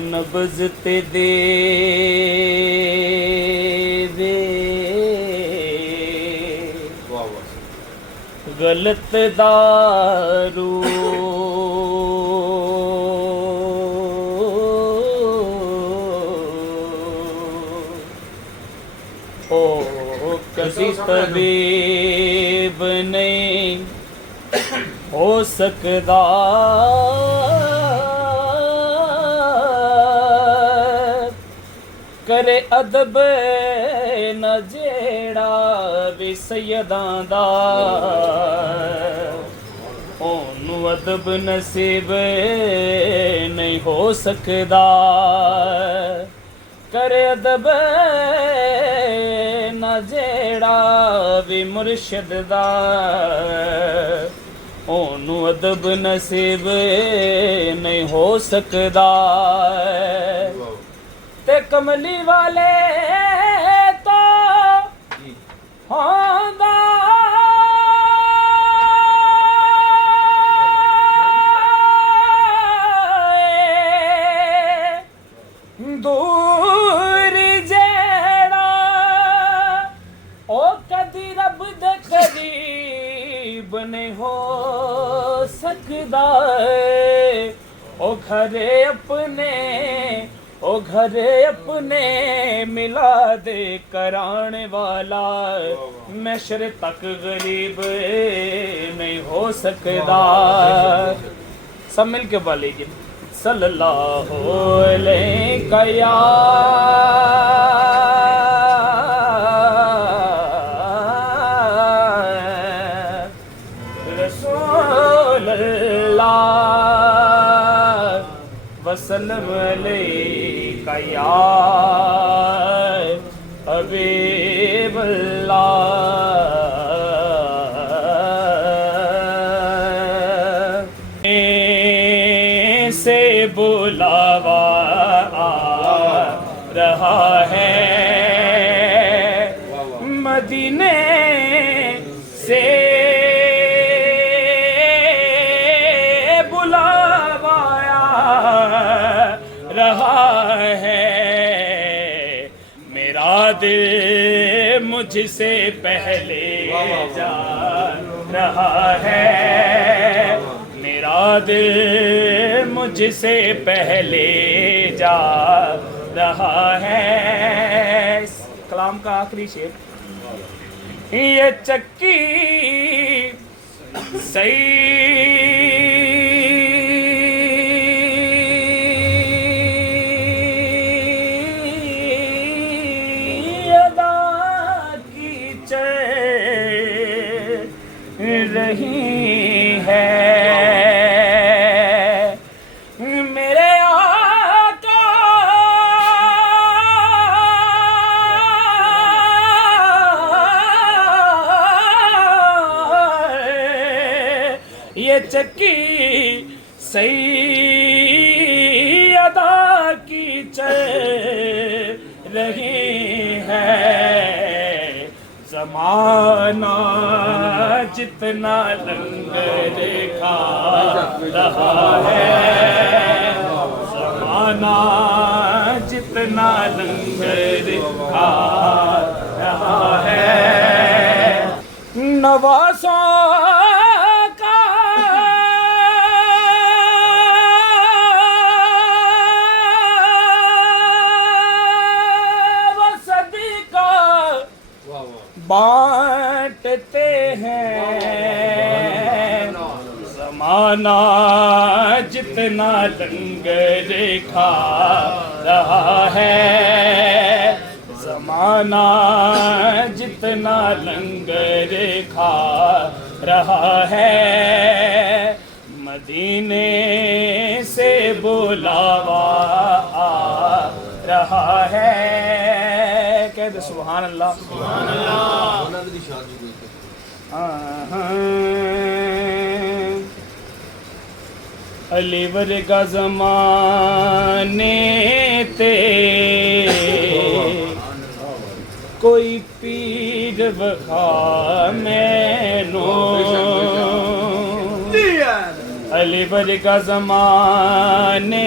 نبض تے دے وے غلط دارو او کسی طبیب نہیں ہو سکدا کرے ادب نہ جیڑا بھی سیداں دا اونوں ادب نصیب نہیں ہو سکدا کرے ادب نہ جیڑا بھی مرشد دا اونوں ادب نصیب نہیں ہو سکدا تے کملی والے تو ہوندا دور جیڑا او کدی رب دے قریب نہیں ہو سکدا او گھرے اپنے ملا دے کرانے والا محشر تک غریب نہیں ہو سکدا سب مل کے بولے گی صلی اللہ علیہ یا رسول اللہ وسلم علیہ یا حبیب اللہ سے بلاوا آ رہا ہے مدینے سے رہا ہے میرا دل مجھ سے پہلے جا رہا ہے میرا دل مجھ سے پہلے جا رہا ہے اس کلام کا آخری شعر یہ چکی رہی ہے میرے آقا یہ چکی سیدہ کی چل رہی ہے زمانہ جتنا لنگر کھا رہا ہے زمانہ جتنا لنگر کھا رہا ہے نوازوں کا وہ صدقہ بانٹتے ہیں زمانہ جتنا لنگر کھا رہا ہے زمانہ جتنا لنگر کھا رہا ہے مدینے سے بلاوا آ رہا ہے کہہ دے سبحان اللہ سبحان اللہ علی ورگا زمانے تے کوئی پیر وخا مینو علی ورگا زمانے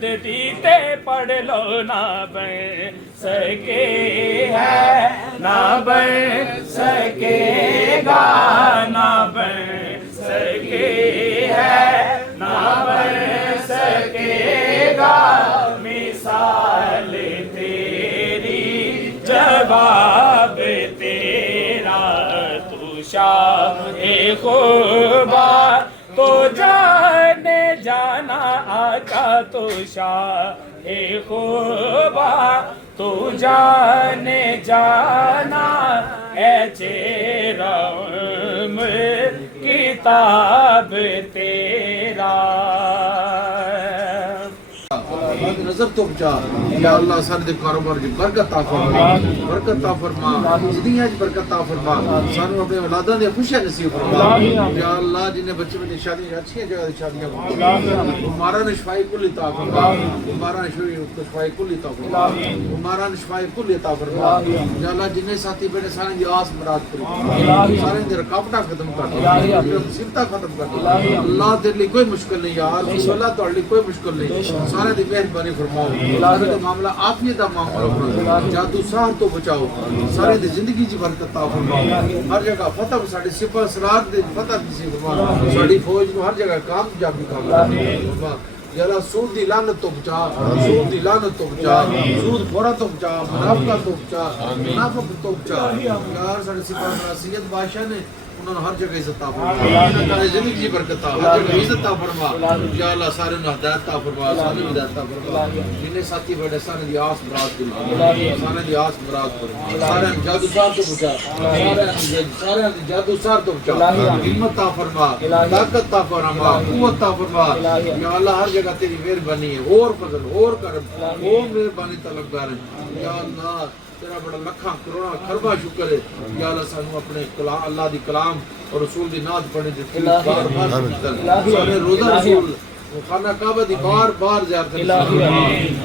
درد دیتے پڑھ لو نہ بن سکے ہے نہ بن سکے گا نہ بن سکے ہے نہ بن سکے گا مثال تیری جواب تیرا تو شاہ خوبا تو جانے جانا آقا تو شاہ خوبا تو جانے جانا اے چہرہ کتاب تیرا نظر تو بچا یا اللہ سارے دے کاروبار دی برکت عطا فرما برکت عطا فرما زندگیاں دی برکت عطا فرما سانو اپنے اولاداں دی خوشیاں نصیب فرما یا اللہ جن بچے بچے شادیاں اچھی جگہ دی شادیاں ہمارا نے شفاء کل عطا فرما ہمارا شفاء کل عطا فرما ہمارا شفاء کل عطا فرما یا اللہ جن ساتھی بیٹھے سارے دی آس مراد کرے سارے دی رکاوٹاں ختم کر مصیبتاں ختم کر اللہ تیرے لیے کوئی مشکل نہیں یار اللہ تیرے لیے کوئی مشکل نہیں سارے دی مہربانی فرماؤ سارے معاملہ عافیت دا معاملہ جادو سار تو بچاؤ سارے دی زندگی جی برکت عطا فرماؤ ہر جگہ فتح ساڈے سپاہ سالار دے فتح نصیب فرماؤ ساڈی فوج نو ہر جگہ کامیابی فرماؤ یا اللہ سود دی لعنت تو بچا سود دی لعنت تو بچا سود خورا تو بچا منافقت تو بچا منافق تو بچا یار ساڈے سپاہ سالار سید بادشاہ نے انہوں نے ہر جگہ عزت عطا فرما زندگی کی برکت ہر جگہ عزت عطا فرما یا اللہ سارے نے ہدایت عطا فرما سارے نے ہدایت عطا فرما جن ساتھی بیٹھے سارے دی آس مراد دلا سارے دی آس مراد فرما سارے جادو سار تو بچا سارے جادو سار تو بچا ہمت عطا فرما طاقت عطا فرما قوت عطا فرما یا اللہ ہر جگہ تیری مہربانی ہے اور فضل اور کرم اور مہربانی طلبگار ہیں یا اللہ تیرا بڑا لکھاں کروڑاں کھربا شکر ہے یا اللہ سانو اپنے اللہ دی کلام اور رسول دی نعت پڑھنے دی بار بار سارے روزہ رسول خانہ کعبہ دی بار بار زیارت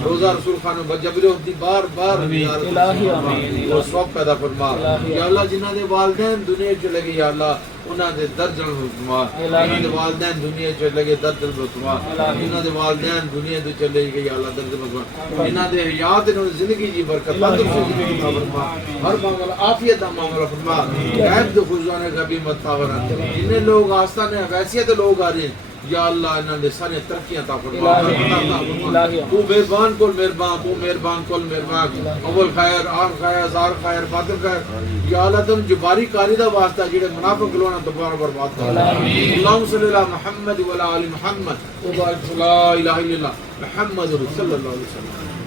روزہ رسول خانہ جبل احد دی بار بار زیارت اور ثواب پیدا فرما یا اللہ جنہاں دے والدین دنیا چ لگے یا اللہ انہاں دے درجن فرما انہاں دے والدین دنیا چ لگے درجن فرما انہاں دے والدین دنیا دے چلے گئے یا اللہ درجن فرما انہاں دے حیات انہاں دی زندگی دی برکت تندرستی عطا فرما ہر معاملہ عافیت دا معاملہ فرما غیب دے خزانے کا بھی مت فرما جن لوگ آستانے ویسیت لوگ آ رہے ہیں یا اللہ انہاں دے سارے ترقیاں عطا فرما تو مہربان کول مہربان تو مہربان کول مہربان اول خیر آخر خیر زار خیر باطن خیر یا اللہ تم جباری کاری دا واسطہ جڑے منافق لونا دوبارہ برباد کر اللہم صلی اللہ محمد و علی محمد و بارک لا الہ الا اللہ محمد رسول اللہ علیہ وسلم